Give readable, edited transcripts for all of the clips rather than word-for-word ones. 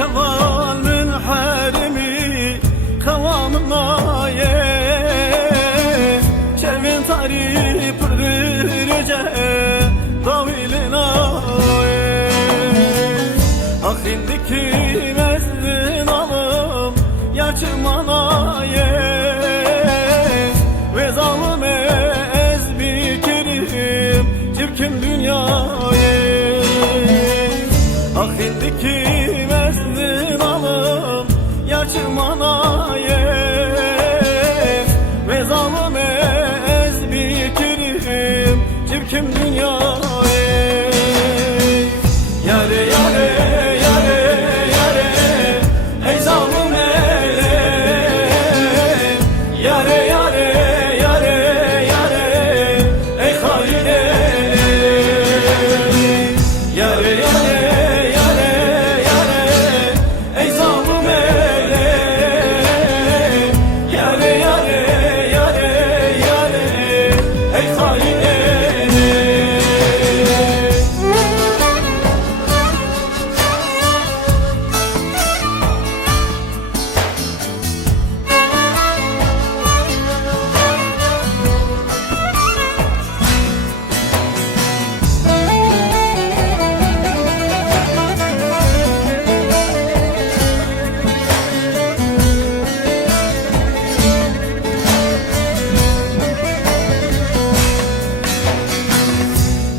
شوال من حرمي خوامنا شوين طريق الرجاء طويلنا Akhindeki mezdin alım yaşımana ve zalim ez bikirim çirkin dünyayı. Akhindeki mezdin alım yaşımana ve zalim ez bikirim çirkin dünyayı. Yare yare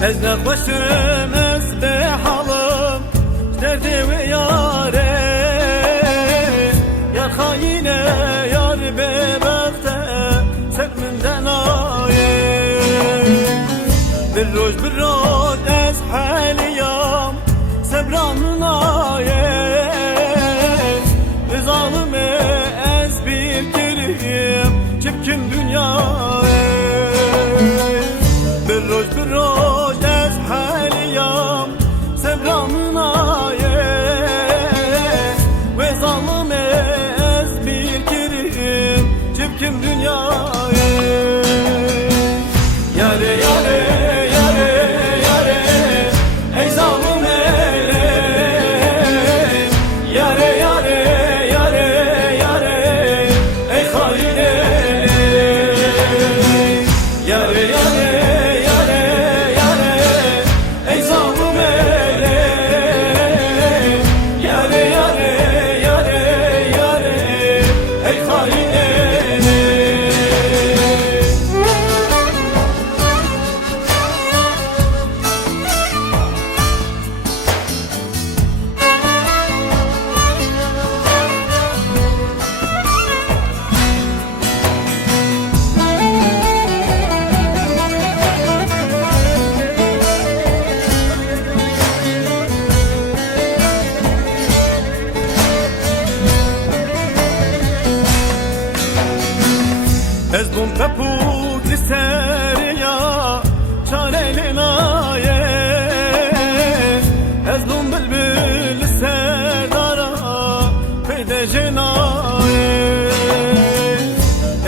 Ez nekhoşim ez be halım derdi ve yare yar hayine yar bebekte sekminden aye bir roj ez haliyam sebranın aye ve zalime ez bir kerim çirkin dünyaya bir roj ez haliyam sebranın aye ve zalim ez bir kerim çirkin dünyaya. Yare yare yare yare ey zalim yare yare yare yare ey hain yare yare Ez bum pepuk listeriya çarelina ez bum bülbül serdara peydejena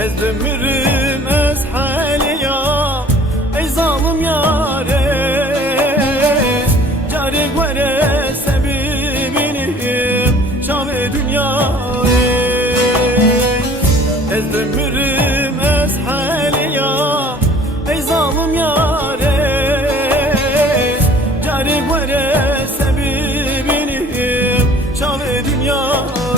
ez demirim ez haliya ey zalim yare cari gwere sebibinim şave dünyayı ez demirim ez haliya ey zalim yare cari gwere sebibinim şave dünyayı.